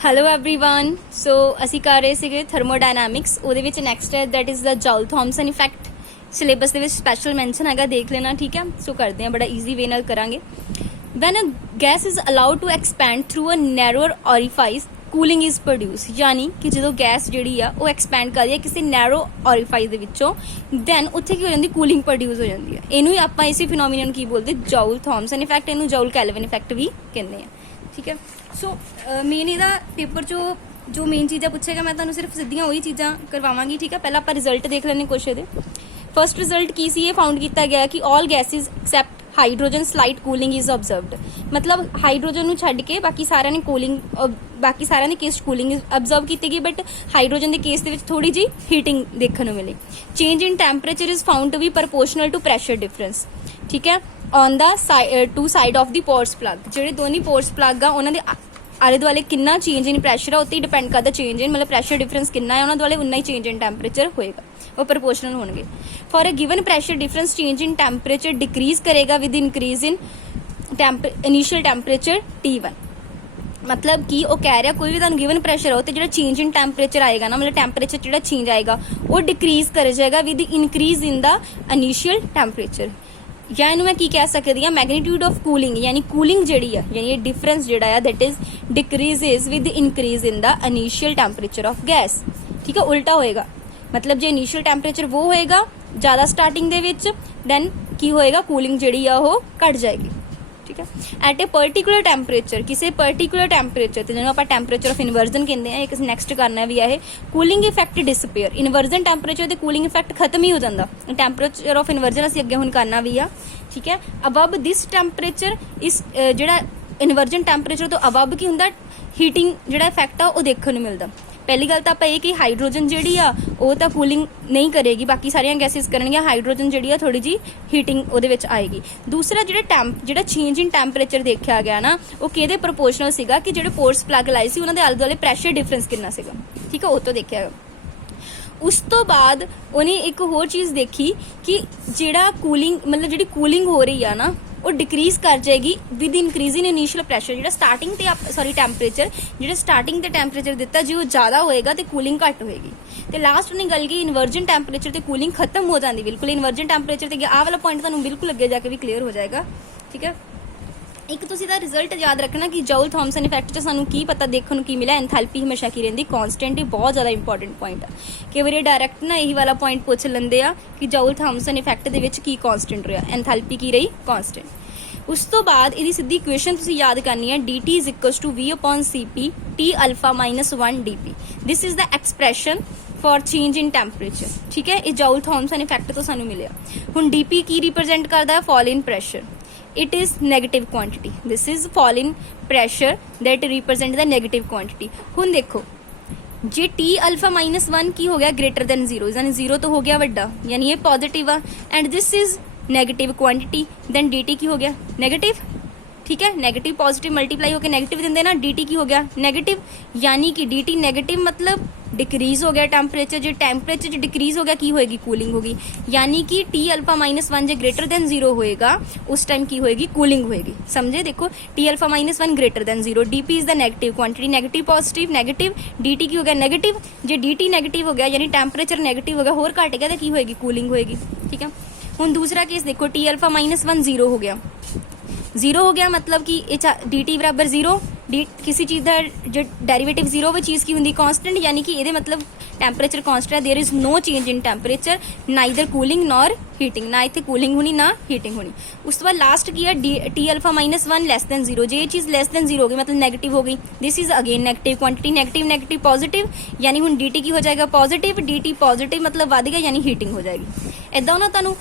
Hello everyone. सो ਅਸੀਂ ਕਰ ਰਹੇ ਸੀਗੇ ਥਰਮੋਡਾਇਨਾਮਿਕਸ। ਉਹਦੇ ਵਿੱਚ ਨੈਕਸਟ ਹੈ that is the Joule Thomson effect. Syllabus ਦੇ ਵਿੱਚ ਸਪੈਸ਼ਲ ਮੈਂਸ਼ਨ ਹੈਗਾ, ਦੇਖ ਲੈਣਾ, ਠੀਕ ਹੈ। ਸੋ ਕਰਦੇ ਹਾਂ, ਬੜਾ ਈਜ਼ੀ ਵੇ ਨਾਲ ਕਰਾਂਗੇ। When a gas is allowed to expand through a narrower orifice cooling is produce. ਯਾਨੀ ਕਿ ਜਦੋਂ ਗੈਸ ਜਿਹੜੀ ਆ ਉਹ ਐਕਸਪੈਂਡ ਕਰਦੀ ਹੈ ਕਿਸੇ ਨੈਰੋ ਔਰੀਫਾਈਸ ਦੇ ਵਿੱਚੋਂ, ਦੈਨ ਉੱਥੇ ਕੀ ਹੋ ਜਾਂਦੀ, ਕੂਲਿੰਗ ਪ੍ਰੋਡਿਊਸ ਹੋ ਜਾਂਦੀ ਹੈ। ਇਹਨੂੰ ਹੀ ਆਪਾਂ ਇਸੇ ਫਿਨੋਮੀਨਨ ਨੂੰ ਕੀ ਬੋਲਦੇ, ਜੌਲ ਥॉमसन ਇਫੈਕਟ। ਇਹਨੂੰ ਜੌਲ ਕੈਲਵਿਨ ਇਫੈਕਟ ਵੀ ਕਹਿੰਦੇ ਆ, ਠੀਕ ਹੈ। ਸੋ ਮੇਨ ਇਹਦਾ ਪੇਪਰ 'ਚੋਂ ਜੋ ਮੇਨ ਚੀਜ਼ਾਂ ਪੁੱਛੇਗਾ, ਮੈਂ ਤੁਹਾਨੂੰ ਸਿਰਫ ਸਿੱਧੀਆਂ ਉਹੀ ਚੀਜ਼ਾਂ ਕਰਵਾਵਾਂਗੀ, ਠੀਕ ਹੈ। ਪਹਿਲਾਂ ਆਪਾਂ ਰਿਜ਼ਲਟ ਦੇਖ ਲੈਂਦੇ ਕੁਛ ਇਹਦੇ। ਫਸਟ ਰਿਜ਼ਲਟ ਕੀ ਸੀ, ਇਹ ਫਾਊਂਡ ਕੀਤਾ ਗਿਆ ਕਿ all gases except hydrogen slight cooling is observed. ਮਤਲਬ ਹਾਈਡਰੋਜਨ ਨੂੰ ਛੱਡ ਕੇ ਬਾਕੀ ਸਾਰਿਆਂ ਨੇ ਕੂਲਿੰਗ, ਬਾਕੀ ਸਾਰਿਆਂ ਦੇ ਕੇਸ ਕੂਲਿੰਗ ਅਬਜ਼ਰਵ ਕੀਤੀ ਗਈ, ਬਟ ਹਾਈਡਰੋਜਨ ਦੇ ਕੇਸ ਦੇ ਵਿੱਚ ਥੋੜੀ ਜਿਹੀ ਹੀਟਿੰਗ ਦੇਖਣ ਨੂੰ ਮਿਲੀ। Change in temperature is found to be proportional to pressure difference, ਠੀਕ ਹੈ। On the two side of the porous plug, ਜਿਹੜੇ ਦੋਨੀ ਪੋਰਸ ਪਲੱਗ ਆ ਉਹਨਾਂ ਦੇ ਆਲੇ ਦੁਆਲੇ ਕਿੰਨਾ ਚੇਂਜ ਇਨ ਪ੍ਰੈਸ਼ਰ ਆ, ਉੱਤੇ ਹੀ ਡਿਪੈਂਡ ਕਰਦਾ ਚੇਂਜ ਇਨ, ਮਤਲਬ ਪ੍ਰੈਸ਼ਰ ਡਿਫਰੈਂਸ ਕਿੰਨਾ ਹੈ ਉਹਨਾਂ ਦੁਆਲੇ, ਉਨਾ ਹੀ ਚੇਂਜ ਇਨ ਟੈਂਪਰੇਚਰ ਹੋਏਗਾ, ਉਹ ਪ੍ਰਪੋਰਸ਼ਨਲ ਹੋਣਗੇ। For a given pressure difference change in temperature decrease ਕਰੇਗਾ with increase in initial temperature T1। ਮਤਲਬ ਕਿ ਉਹ ਕਹਿ ਰਿਹਾ ਕੋਈ ਵੀ ਤੁਹਾਨੂੰ ਗਿਵਨ ਪ੍ਰੈਸ਼ਰ ਹੋ ਤੇ ਜਿਹੜਾ ਚੇਂਜ ਇਨ ਟੈਂਪਰੇਚਰ ਆਏਗਾ ਨਾ, ਮਤਲਬ ਟੈਂਪਰੇਚਰ ਜਿਹੜਾ ਚੇਂਜ ਆਏਗਾ ਉਹ ਡਿਕਰੀਜ਼ ਕਰ ਜਾਏਗਾ with increase in the initial temperature. ਜਾਂ ਇਹਨੂੰ ਮੈਂ ਕੀ ਕਹਿ ਸਕਦੀ ਹਾਂ, ਮੈਗਨੀਟਿਊਡ ਆਫ ਕੂਲਿੰਗ, ਯਾਨੀ ਕੂਲਿੰਗ ਜਿਹੜੀ ਆ, ਯਾਨੀ ਇਹ ਡਿਫਰੈਂਸ ਜਿਹੜਾ ਆ that is decreases with increase in the initial temperature of gas, ਠੀਕ ਹੈ। ਉਲਟਾ ਹੋਏਗਾ, ਮਤਲਬ ਜੇ ਇਨੀਸ਼ੀਅਲ ਟੈਂਪਰੇਚਰ ਉਹ ਹੋਏਗਾ ਜ਼ਿਆਦਾ ਸਟਾਰਟਿੰਗ ਦੇ ਵਿੱਚ, ਦੈਨ ਕੀ ਹੋਏਗਾ, ਕੂਲਿੰਗ ਜਿਹੜੀ ਆ ਉਹ ਘਟ ਜਾਏਗੀ, ਠੀਕ ਹੈ। ਐਟ ਏ ਪਰਟੀਕੂਲਰ ਟੈਂਪਰੇਚਰ, ਕਿਸੇ ਪਰਟੀਕੂਲਰ ਟੈਂਪਰੇਚਰ ਤੇ ਜਿਹਨੂੰ ਆਪਾਂ ਟੈਂਪਰੇਚਰ ਆਫ ਇਨਵਰਜ਼ਨ ਕਹਿੰਦੇ ਆ, ਇੱਕ ਨੈਕਸਟ ਕਰਨਾ ਵੀ ਆ ਇਹ, ਕੂਲਿੰਗ ਇਫੈਕਟ ਡਿਸਪੀਅਰ। ਇਨਵਰਜ਼ਨ ਟੈਂਪਰੇਚਰ ਤੇ ਕੂਲਿੰਗ ਇਫੈਕਟ ਖਤਮ ਹੀ ਹੋ ਜਾਂਦਾ। ਟੈਂਪਰੇਚਰ ਆਫ ਇਨਵਰਜ਼ਨ ਅਸੀਂ ਅੱਗੇ ਹੁਣ ਕਰਨਾ ਵੀ ਆ, ਠੀਕ ਹੈ। ਅਬਵ ਦਿਸ ਟੈਂਪਰੇਚਰ ਇਸ ਜਿਹੜਾ ਇਨਵਰਜ਼ਨ ਟੈਂਪਰੇਚਰ ਤੋਂ ਅਬਵ ਕੀ ਹੁੰਦਾ, ਹੀਟਿੰਗ ਜਿਹੜਾ ਇਫੈਕਟ ਆ ਉਹ ਦੇਖਣ ਨੂੰ ਮਿਲਦਾ। ਪਹਿਲੀ ਗੱਲ ਤਾਂ ਆਪਾਂ ਇਹ ਕਿ ਹਾਈਡਰੋਜਨ ਜਿਹੜੀ ਆ ਉਹ ਤਾਂ ਕੂਲਿੰਗ ਨਹੀਂ ਕਰੇਗੀ, ਬਾਕੀ ਸਾਰੀਆਂ ਗੈਸਿਸ ਕਰਨਗੀਆਂ। ਹਾਈਡਰੋਜਨ ਜਿਹੜੀ ਆ ਥੋੜੀ ਜੀ ਹੀਟਿੰਗ ਉਹਦੇ ਵਿੱਚ ਆਏਗੀ। ਦੂਸਰਾ ਜਿਹੜਾ ਚੇਂਜ ਇਨ ਟੈਂਪਰੇਚਰ ਦੇਖਿਆ ਗਿਆ ਨਾ, ਉਹ ਕਿਹਦੇ ਪ੍ਰਪੋਰਸ਼ਨਲ ਸੀਗਾ ਕਿ ਜਿਹੜੇ ਪੋਰਸ ਪਲੱਗ ਲਾਏ ਸੀ ਉਹਨਾਂ ਦੇ ਆਲੇ ਦੁਆਲੇ ਪ੍ਰੈਸ਼ਰ ਡਿਫਰੈਂਸ ਕਿੰਨਾ ਸੀਗਾ, ਠੀਕ ਹੈ, ਉਹ ਤੋਂ ਦੇਖਿਆ ਗਿਆ। ਉਸ ਤੋਂ ਬਾਅਦ ਉਹਨੇ ਇੱਕ ਹੋਰ ਚੀਜ਼ ਦੇਖੀ ਕਿ ਜਿਹੜਾ ਕੂਲਿੰਗ, ਮਤਲਬ ਜਿਹੜੀ ਕੂਲਿੰਗ ਹੋ ਰਹੀ ਆ ਨਾ, ਉਹ ਡਿਕਰੀਜ਼ ਕਰ ਜਾਏਗੀ with increase in initial pressure. ਜਿਹੜਾ ਸਟਾਰਟਿੰਗ ਤੇ ਟੈਂਪਰੇਚਰ, ਜਿਹੜਾ ਸਟਾਰਟਿੰਗ ਤੇ ਟੈਂਪਰੇਚਰ ਦਿੱਤਾ, ਜੇ ਉਹ ਜ਼ਿਆਦਾ ਹੋਏਗਾ ਤੇ ਕੂਲਿੰਗ ਘੱਟ ਹੋਏਗੀ। ਤੇ ਲਾਸਟ ਉਹਨੇ ਗੱਲ ਕੀ, ਇਨਵਰਜਨ ਟੈਂਪਰੇਚਰ ਤੇ ਕੂਲਿੰਗ ਖਤਮ ਹੋ ਜਾਂਦੀ ਬਿਲਕੁਲ। ਇਨਵਰਜਨ ਟੈਂਪਰੇਚਰ ਤੇ ਆਹ ਵਾਲਾ ਪੁਆਇੰਟ ਤੁਹਾਨੂੰ ਬਿਲਕੁਲ ਅੱਗੇ ਜਾ ਕੇ ਵੀ ਕਲੀਅਰ ਹੋ ਜਾਏਗਾ, ਠੀਕ ਹੈ। ਇੱਕ ਤੁਸੀਂ ਦਾ ਰਿਜ਼ਲਟ ਯਾਦ ਰੱਖਣਾ ਕਿ ਜੌਲ ਥॉमसन ਇਫੈਕਟ 'ਚ ਸਾਨੂੰ ਕੀ ਪਤਾ ਦੇਖਣ ਨੂੰ ਕੀ ਮਿਲਿਆ, ਐਂਥੈਲਪੀ ਹਮੇਸ਼ਾ ਕੀ ਰਹਿੰਦੀ, ਕਾਂਸਟੈਂਟ। ਇਹ ਬਹੁਤ ਜ਼ਿਆਦਾ ਇੰਪੋਰਟੈਂਟ ਪੁਆਇੰਟ ਆ। ਕਈ ਵਾਰੀ ਡਾਇਰੈਕਟ ਨਾ ਇਹੀ ਵਾਲਾ ਪੁਆਇੰਟ ਪੁੱਛ ਲੈਂਦੇ ਆ ਕਿ ਜੌਲ ਥॉमसन ਇਫੈਕਟ ਦੇ ਵਿੱਚ ਕੀ ਕਾਂਸਟੈਂਟ ਰਿਹਾ, ਐਂਥੈਲਪੀ ਕੀ ਰਹੀ, ਕਾਂਸਟੈਂਟ। ਉਸ ਤੋਂ ਬਾਅਦ ਇਹਦੀ ਸਿੱਧੀ ਇਕੁਏਸ਼ਨ ਤੁਸੀਂ ਯਾਦ ਕਰਨੀ ਹੈ, dt is equals to V/Cp T alpha minus 1 dP। This is the expression for change in temperature, ਠੀਕ ਹੈ। ਇਹ ਜੌਲ ਥॉमसन ਇਫੈਕਟ ਤੋਂ ਸਾਨੂੰ ਮਿਲਿਆ। ਹੁਣ dP ਕੀ ਰਿਪਰੈਜ਼ੈਂਟ ਕਰਦਾ ਹੈ, ਫॉल in pressure। It is negative quantity. This is fall in pressure that represent the negative quantity. ਹੁਣ ਦੇਖੋ ਜੇ T alpha minus 1 ਕੀ ਹੋ ਗਿਆ, greater than 0, ਯਾਨੀ 0 ਤੋਂ ਹੋ ਗਿਆ ਵੱਡਾ, ਯਾਨੀ ਇਹ ਪੋਜ਼ਿਟਿਵ ਆ। and this is negative quantity, then dt ਕੀ ਹੋ ਗਿਆ, ਨੈਗੇਟਿਵ, ਠੀਕ ਹੈ। ਨੈਗੇਟਿਵ ਪੋਜ਼ਿਟਿਵ ਮਲਟੀਪਲਾਈ ਹੋ ਕੇ ਨੈਗੇਟਿਵ ਦਿੰਦੇ ਨਾ, dt ਕੀ ਹੋ ਗਿਆ, ਨੈਗੇਟਿਵ। ਯਾਨੀ ਕਿ dt ਨੈਗੇਟਿਵ ਮਤਲਬ ਡਿਕਰੀਜ਼ ਹੋ ਗਿਆ ਟੈਂਪਰੇਚਰ। ਜੇ ਟੈਂਪਰੇਚਰ ਚ ਡਿਕਰੀਜ਼ ਹੋ ਗਿਆ ਕੀ ਹੋਏਗੀ, ਕੂਲਿੰਗ ਹੋਗੀ। ਯਾਨੀ ਕਿ T alpha minus 1 ਜੇ greater than 0 ਹੋਏਗਾ, ਉਸ ਟਾਈਮ ਕੀ ਹੋਏਗੀ, ਕੂਲਿੰਗ ਹੋਏਗੀ। ਸਮਝੇ, ਦੇਖੋ T alpha minus 1 greater than 0, dP is the negative quantity, negative positive negative, dt ਕੀ ਹੋ ਗਿਆ, ਨੈਗੇਟਿਵ। ਜੇ dt ਨੈਗੇਟਿਵ ਹੋ ਗਿਆ ਯਾਨੀ ਟੈਂਪਰੇਚਰ ਨੈਗੇਟਿਵ ਹੋ ਗਿਆ, ਹੋਰ ਘਟ ਗਿਆ ਤਾਂ ਕੀ ਹੋਏਗੀ, ਕੂਲਿੰਗ ਹੋਏਗੀ, ਠੀਕ ਹੈ। ਹੁਣ ਦੂਸਰਾ ਕੇਸ ਦੇਖੋ, T alpha minus 1 0 ਹੋ ਗਿਆ, 0 ਹੋ ਗਿਆ ਮਤਲਬ ਕਿ ਇਹ dt ਬਰਾਬਰ 0, ਕਿਸੇ ਚੀਜ਼ ਦਾ ਜੋ ਡੈਰੀਵੇਟਿਵ 0 ਉਹ ਚੀਜ਼ ਕੀ ਹੁੰਦੀ, ਕਾਂਸਟੈਂਟ। ਯਾਨੀ ਕਿ ਇਹਦੇ ਮਤਲਬ ਟੈਂਪਰੇਚਰ ਕਾਂਸਟੈਂਟ ਹੈ, there is no change in temperature, neither cooling nor heating, ਨਾ ਇੱਥੇ ਕੂਲਿੰਗ ਹੋਣੀ ਨਾ ਹੀਟਿੰਗ ਹੋਣੀ। ਉਸ ਤੋਂ ਬਾਅਦ ਲਾਸਟ ਕੀ ਹੈ, T alpha minus 1 less than 0। ਜੇ ਇਹ ਚੀਜ਼ ਲੈਸ ਦੈਨ 0 ਹੋ ਗਈ ਮਤਲਬ ਨੈਗੇਟਿਵ ਹੋ ਗਈ, this is again negative quantity, negative negative positive, ਯਾਨੀ ਹੁਣ dt ਕੀ ਹੋ ਜਾਏਗਾ, ਪੋਜ਼ਿਟਿਵ। dt ਪੋਜ਼ਿਟਿਵ ਮਤਲਬ ਵੱਧ ਗਿਆ, ਯਾਨੀ ਹੀਟਿੰਗ ਹੋ ਜਾਏਗੀ। ਇਦਾਂ ਉਹਨਾਂ ਤੁਹਾਨੂੰ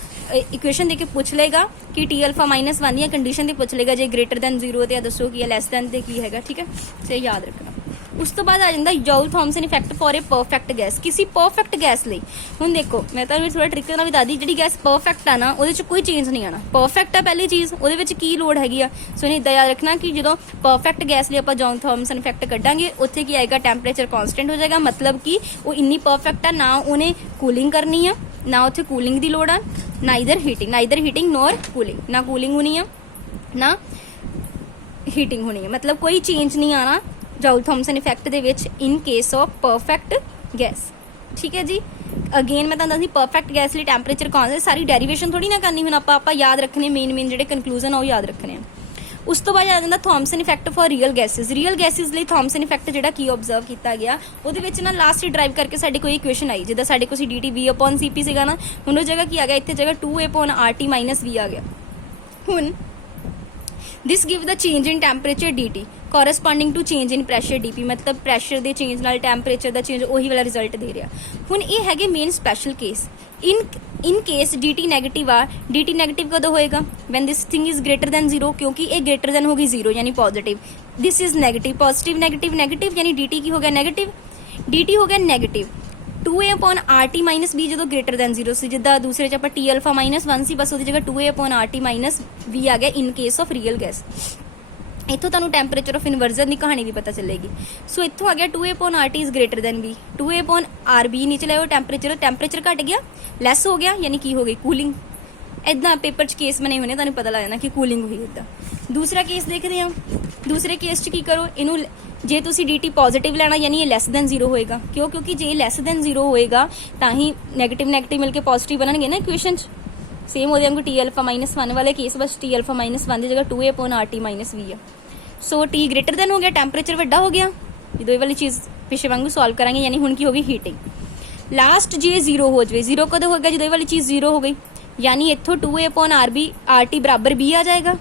ਇਕੁਏਸ਼ਨ ਦੇ ਕੇ ਪੁੱਛ ਲੇਗਾ ਕਿ T alpha minus 1 ਦੀਆਂ ਕੰਡੀਸ਼ਨ ਤੇ ਪੁੱਛ ਲੇਗਾ, ਜੇ ਗ੍ਰੇਟਰ ਦੈਨ 0 ਤੇ ਦੱਸੋ ਕੀ ਹੈ, ਲੈਸ ਦੈਨ ਤੇ ਕੀ ਹੈਗਾ, ਠੀਕ ਹੈ। ਤੇ ਯਾਦ ਰੱਖਣਾ। ਉਸ ਤੋਂ ਬਾਅਦ ਆ ਜਾਂਦਾ Joule Thomson effect for a perfect gas, ਕਿਸੇ ਪਰਫੈਕਟ ਗੈਸ ਲਈ। ਹੁਣ ਦੇਖੋ ਮੈਂ ਤੁਹਾਨੂੰ ਥੋੜਾ ਟ੍ਰਿਕ ਨਾਲ ਵੀ ਦੱਸਦੀ, ਜਿਹੜੀ ਗੈਸ ਪਰਫੈਕਟ ਆ ਨਾ ਉਹਦੇ 'ਚ ਕੋਈ ਚੇਂਜ ਨਹੀਂ ਆਣਾ, ਪਰਫੈਕਟ ਆ ਪਹਿਲੀ ਚੀਜ਼, ਉਹਦੇ ਵਿੱਚ ਕੀ ਲੋੜ ਹੈਗੀ ਆ। ਸੋ ਇਹਨੂੰ ਇੱਦਾਂ ਯਾਦ ਰੱਖਣਾ ਕਿ ਜਦੋਂ ਪਰਫੈਕਟ ਗੈਸ ਲਈ ਆਪਾਂ ਜੌਲ ਥॉमसन ਇਫੈਕਟ ਕੱਢਾਂਗੇ, ਉੱਥੇ ਕੀ ਆਏਗਾ, ਟੈਂਪਰੇਚਰ ਕਾਂਸਟੈਂਟ ਹੋ ਜਾਏਗਾ। ਮਤਲਬ ਕਿ ਉਹ ਇੰਨੀ ਪਰਫੈਕਟ ਆ, ਨਾ ਉਹਨੇ ਕੂਲਿੰਗ ਕਰਨੀ ਆ, ਨਾ ਉੱਥੇ ਕੂਲਿੰਗ ਦੀ ਲੋੜ ਆ, ਨਾਈਦਰ ਹੀਟਿੰਗ ਨॉर ਕੂਲਿੰਗ, ਨਾ ਕੂਲਿੰਗ ਹੋਣੀ ਆ ਨਾ ਹੀਟਿੰਗ ਹੋਣੀ ਹੈ, ਮਤਲਬ ਕੋਈ ਚੇਂਜ ਨਹੀਂ ਆਣਾ ਜੌਲ ਥੌਮਸਨ ਇਫੈਕਟ ਦੇ ਵਿੱਚ in case of perfect gas. ਠੀਕ ਹੈ ਜੀ। ਅਗੇਨ ਮੈਂ ਤੁਹਾਨੂੰ ਦੱਸਦੀ ਪਰਫੈਕਟ ਗੈਸ ਲਈ ਟੈਂਪਰੇਚਰ ਕੌਨਸਟੈਂਟ, ਸਾਰੀ ਡੈਰੀਵੇਸ਼ਨ ਥੋੜੀ ਨਾ ਕਰਨੀ, ਹੁਣ ਆਪਾਂ ਯਾਦ ਰੱਖਣੇ ਮੇਨ ਜਿਹੜੇ ਕਨਕਲੂਜਨ ਆ ਉਹ ਯਾਦ ਰੱਖਣੇ ਆ। ਉਸ ਤੋਂ ਬਾਅਦ ਆ ਜਾਂਦਾ Thomson effect for real gases. Real gases ਲਈ ਥੌਮਸਨ ਇਫੈਕਟ ਜਿਹੜਾ ਕੀ ਆਬਜ਼ਰਵ ਕੀਤਾ ਗਿਆ, ਉਹਦੇ ਵਿੱਚ ਨਾ ਲਾਸਟ ਹੀ ਡਰਾਈਵ ਕਰਕੇ ਸਾਡੇ ਕੋਈ ਇਕੁਏਸ਼ਨ ਆਈ, ਜਿੱਦਾਂ ਸਾਡੇ ਕੋਲ dt v/cp ਸੀਗਾ ਨਾ, ਹੁਣ ਉਹ ਜਗ੍ਹਾ ਕੀ ਆ ਗਿਆ, ਇੱਥੇ ਜਗ੍ਹਾ 2a/RT - v ਆ ਗਿਆ। ਹੁਣ this give the change in temperature dt corresponding to change in pressure dp, ਮਤਲਬ ਪ੍ਰੈਸ਼ਰ ਦੇ ਚੇਂਜ ਨਾਲ ਟੈਂਪਰੇਚਰ ਦਾ ਚੇਂਜ ਉਹੀ ਵਾਲਾ ਰਿਜ਼ਲਟ ਦੇ ਰਿਹਾ। ਹੁਣ ਇਹ ਹੈਗੇ main special case. In case dt negative ਆ, dt ਨੈਗੇਟਿਵ ਕਦੋਂ ਹੋਏਗਾ, when this thing is greater than 0, ਕਿਉਂਕਿ ਇਹ greater than ਹੋ ਗਈ 0 ਯਾਨੀ positive. this is negative, positive negative negative, ਯਾਨੀ dt ਕੀ ਹੋ ਗਿਆ ਨੈਗੇਟਿਵ, dt ਹੋ ਗਿਆ ਨੈਗੇਟਿਵ। 2a/RT - v ਜਦੋਂ greater than 0 ਸੀ, ਜਿੱਦਾਂ ਦੂਸਰੇ ਚ ਆਪਾਂ T α - 1 ਸੀ, ਬਸ ਉਹਦੀ ਜਗ੍ਹਾ 2a/RT - v ਆ ਗਿਆ in case of real gas. ਇੱਥੋਂ ਤੁਹਾਨੂੰ ਟੈਂਪਰੇਚਰ ਆਫ ਇਨਵਰਜ਼ਨ ਦੀ ਕਹਾਣੀ ਵੀ ਪਤਾ ਚੱਲੇਗੀ। ਸੋ ਇੱਥੋਂ ਆ ਗਿਆ 2a/RT is greater then v, 2a/RB ਨੀਚੇ ਲੈ ਆਓ, ਟੈਂਪਰੇਚਰ ਘਟ ਗਿਆ, ਲੈਸ ਹੋ ਗਿਆ, ਯਾਨੀ ਕੀ ਹੋ ਗਈ ਕੂਲਿੰਗ। ਇਦਾਂ ਪੇਪਰ 'ਚ ਕੇਸ ਬਣੇ ਹੋਏ ਨੇ, ਤੁਹਾਨੂੰ ਪਤਾ ਲੱਗ ਜਾਣਾ ਕਿ ਕੂਲਿੰਗ ਹੋਈ ਇਦਾਂ। ਦੂਸਰਾ ਕੇਸ ਦੇਖਦੇ ਹਾਂ। ਦੂਸਰੇ ਕੇਸ 'ਚ ਕੀ ਕਰੋ, ਇਹਨੂੰ ਜੇ ਤੁਸੀਂ dt ਪੋਜ਼ਿਟਿਵ ਲੈਣਾ ਯਾਨੀ ਇਹ ਲੈਸ ਦੈਨ 0 ਹੋਏਗਾ, ਕਿਉਂਕਿ ਜੇ ਲੈਸ ਦੈਨ 0 ਹੋਏਗਾ ਤਾਂ ਹੀ ਨੈਗੇਟਿਵ ਮਿਲ ਕੇ ਪੋਜ਼ਿਟਿਵ ਬਣਨਗੇ ਨਾ ਇਕੁਏਸ਼ਨ 'ਚ। ਸੇਮ ਉਹਦੇ ਵਾਂਗੂ T α - 1 ਵਾਲੇ ਕੇਸ, ਬਸ T α - 1 ਦੀ ਜਗ੍ਹਾ 2a/RT - v ਆ। ਸੋ T ਗ੍ਰੇਟਰ ਦੈਨ ਹੋ ਗਿਆ, ਟੈਂਪਰੇਚਰ ਵੱਡਾ ਹੋ ਗਿਆ, ਜਦੋਂ ਇਹ ਵਾਲੀ ਚੀਜ਼ ਪਿੱਛੇ ਵਾਂਗੂ ਸੋਲਵ ਕਰਾਂਗੇ, ਯਾਨੀ ਹੁਣ ਕੀ ਹੋ ਗਈ ਹੀਟਿੰਗ। ਲਾਸਟ ਜੇ 0 ਹੋ ਜਾਵੇ, 0 ਕਦੋਂ ਹੋਏਗਾ, ਜਦੋਂ ਇਹ ਵਾਲੀ ਚੀਜ਼ 0 ਹੋ ਗਈ, ਯਾਨੀ ਇੱਥੋਂ 2a/RT ਬਰਾਬਰ b ਆ ਜਾਏਗਾ।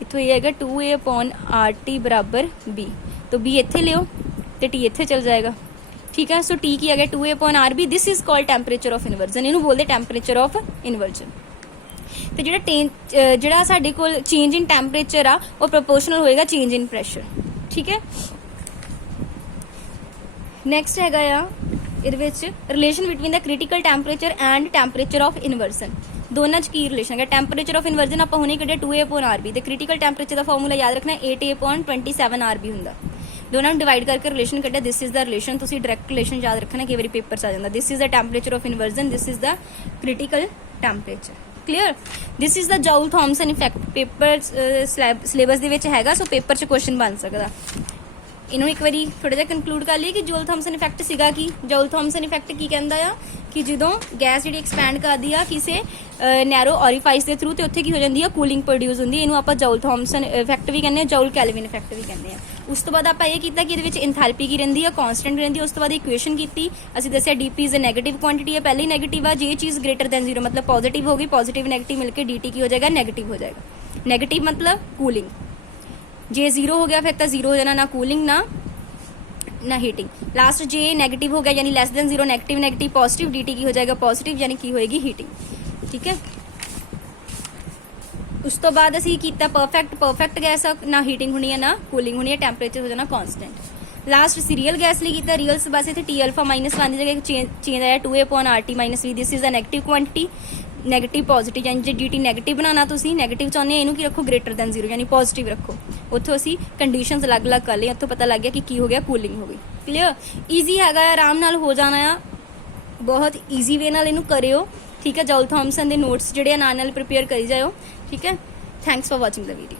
ਇੱਥੋਂ ਇਹ ਆਏਗਾ 2a/RT ਬਰਾਬਰ b, तो b ਇੱਥੇ ਲਿਓ ਤੇ t ਇੱਥੇ ਚਲ ਜਾਏਗਾ। ਠੀਕ ਹੈ। ਸੋ t ਕੀ ਆ ਗਿਆ 2a/RB। This is called temperature of inversion, ਇਹਨੂੰ ਬੋਲਦੇ ਟੈਂਪਰੇਚਰ ਆਫ ਇਨਵਰਜ਼ਨ। ਤੇ ਜਿਹੜਾ ਸਾਡੇ ਕੋਲ ਚੇਂਜ ਇਨ ਟੈਂਪਰੇਚਰ ਆ ਉਹ ਪ੍ਰੋਪੋਰਸ਼ਨਲ ਹੋਏਗਾ ਚੇਂਜ ਇਨ ਪ੍ਰੈਸ਼ਰ। ਠੀਕ ਹੈ। ਨੈਕਸਟ ਹੈਗਾ ਆ ਇਹਦੇ ਵਿੱਚ relation between the critical temperature and temperature of inversion. ਦੋਨਾਂ 'ਚ ਕੀ ਰਿਲੇਸ਼ਨ ਹੈ, ਟੈਂਪਰੇਚਰ ਆਫ ਇਨਵਰਜ਼ਨ ਆਪਾਂ ਹੁਣੇ ਕੱਢਿਆ 2a/RB, ਤੇ ਕ੍ਰਿਟੀਕਲ ਟੈਂਪਰੇਚਰ ਦਾ ਫਾਰਮੂਲਾ ਯਾਦ ਰੱਖਣਾ 8a/27RB ਹੁੰਦਾ। ਦੋਨਾਂ ਨੂੰ ਡਿਵਾਈਡ ਕਰਕੇ ਰਿਲੇਸ਼ਨ ਕੱਢਿਆ, ਦਿਸ ਇਜ਼ ਦਾ ਰਿਲੇਸ਼ਨ। ਤੁਸੀਂ ਡਾਇਰੈਕਟ ਰਿਲੇਸ਼ਨ ਯਾਦ ਰੱਖਣਾ, ਕਈ ਵਾਰੀ ਪੇਪਰ 'ਚ ਆ ਜਾਂਦਾ। This is the temperature of inversion, this is the critical temperature. Clear. This is the Joule Thomson effect. Paper syllabus ਦੇ ਵਿੱਚ ਹੈਗਾ, ਸੋ ਪੇਪਰ 'ਚ ਕੁਐਸਚਨ ਬਣ ਸਕਦਾ। ਇਹਨੂੰ ਇੱਕ ਵਾਰੀ ਥੋੜਾ ਜਿਹਾ ਕੰਕਲੂਡ ਕਰ ਲਈਏ ਕਿ ਜੌਲ ਥੌਮਸਨ ਇਫੈਕਟ ਸੀਗਾ ਕੀ। ਜੌਲ ਥੌਮਸਨ ਇਫੈਕਟ ਕੀ ਕਹਿੰਦਾ ਆ ਕਿ ਜਦੋਂ ਗੈਸ ਜਿਹੜੀ ਐਕਸਪੈਂਡ ਕਰਦੀ ਆ ਕਿਸੇ ਨੈਰੋ ਔਰੀਫਾਈਸ ਦੇ ਥਰੂ, ਤੇ ਉੱਥੇ ਕੀ ਹੋ ਜਾਂਦੀ ਆ ਕੂਲਿੰਗ ਪ੍ਰੋਡਿਊਸ ਹੁੰਦੀ ਹੈ। ਇਹਨੂੰ ਆਪਾਂ ਜੌਲ ਥੌਮਸਨ ਇਫੈਕਟ ਵੀ ਕਹਿੰਦੇ ਆ, ਜੌਲ ਕੈਲਵਿਨ ਇਫੈਕਟ ਵੀ ਕਹਿੰਦੇ ਆ। ਉਸ ਤੋਂ ਬਾਅਦ ਆਪਾਂ ਇਹ ਕੀਤਾ ਕਿ ਇਹਦੇ ਵਿੱਚ ਇੰਥੈਲਪੀ ਕੀ ਰਹਿੰਦੀ ਆ, ਕਾਂਸਟੈਂਟ ਰਹਿੰਦੀ ਆ। ਉਸ ਤੋਂ ਬਾਅਦ ਇਕੁਏਸ਼ਨ ਕੀਤੀ, ਅਸੀਂ ਦੱਸਿਆ DP is a negative quantity ਹੈ, ਪਹਿਲੇ ਹੀ ਨੈਗੇਟਿਵ ਆ। ਜੇ ਚੀਜ਼ ਗ੍ਰੇਟਰ ਦੈਨ 0 ਮਤਲਬ ਪੋਜ਼ਿਟਿਵ ਹੋ ਗਈ, ਪੋਜ਼ਿਟਿਵ ਨੈਗੇਟਿਵ ਮਿਲ ਕੇ dt ਕੀ ਹੋ ਜਾਏਗਾ ਨੈਗੇਟਿਵ ਹੋ ਜਾਏਗਾ। ਨੈਗੇਟਿਵ ਮਤਲਬ ਕੂਲਿੰਗ। ਜੇ 0 ਹੋ ਗਿਆ ਫਿਰ ਤਾਂ 0 ਹੋ ਜਾਣਾ, ਨਾ ਕੂਲਿੰਗ ਨਾ ਹੀਟਿੰਗ। ਲਾਸਟ ਜੇ ਨੈਗੇਟਿਵ ਹੋ ਗਿਆ ਯਾਨੀ less than 0, negative positive, dt ਕੀ ਹੋ ਜਾਏਗਾ ਪੋਜ਼ਿਟਿਵ, ਯਾਨੀ ਕੀ ਹੋਏਗੀ ਹੀਟਿੰਗ। ਠੀਕ ਹੈ। ਉਸ ਤੋਂ ਬਾਅਦ ਅਸੀਂ ਕੀਤਾ ਪਰਫੈਕਟ ਗੈਸ ਨਾ ਹੀਟਿੰਗ ਹੋਣੀ ਹੈ ਨਾ ਕੂਲਿੰਗ ਹੋਣੀ ਹੈ, ਟੈਂਪਰੇਚਰ ਹੋ ਜਾਣਾ ਕਾਂਸਟੈਂਟ। ਲਾਸਟ ਅਸੀਂ ਰੀਅਲ ਗੈਸ ਲਈ ਕੀਤਾ, ਰੀਅਲ ਬਸ ਇੱਥੇ T α - 1 ਦੀ ਜਗ੍ਹਾ ਚੇਂਜ ਆਇਆ 2a/RT - v। This is a negative quantity, negative positive, ਯਾਨੀ ਜੇ dt ਨੈਗੇਟਿਵ ਬਣਾਉਣਾ ਤੁਸੀਂ ਨੈਗੇਟਿਵ ਚਾਹੁੰਦੇ ਆ, ਇਹਨੂੰ ਕੀ ਰੱਖੋ ਗ੍ਰੇਟਰ ਦੈਨ 0 ਯਾਨੀ ਪੋਜ਼ਿਟਿਵ ਰੱਖੋ। ਉੱਥੋਂ ਅਸੀਂ ਕੰਡੀਸ਼ਨਸ ਅਲੱਗ-ਅਲੱਗ ਕਰ ਲਈਆਂ, ਉੱਥੋਂ ਪਤਾ ਲੱਗ ਗਿਆ ਕਿ ਕੀ ਹੋ ਗਿਆ ਕੂਲਿੰਗ ਹੋ ਗਈ। ਕਲੀਅਰ। ਈਜ਼ੀ ਹੈਗਾ, ਆਰਾਮ ਨਾਲ ਹੋ ਜਾਣਾ ਆ, ਬਹੁਤ ਈਜ਼ੀ ਵੇ ਨਾਲ ਇਹਨੂੰ ਕਰਿਓ। ਠੀਕ ਹੈ। ਜੌਲ ਥੌਮਸਨ ਦੇ ਨੋਟਸ ਜਿਹੜੇ ਆ ਨਾਲ ਪ੍ਰਿਪੇਅਰ ਕਰੀ ਜਾਇਓ। ਠੀਕ ਹੈ। Thanks for watching the video.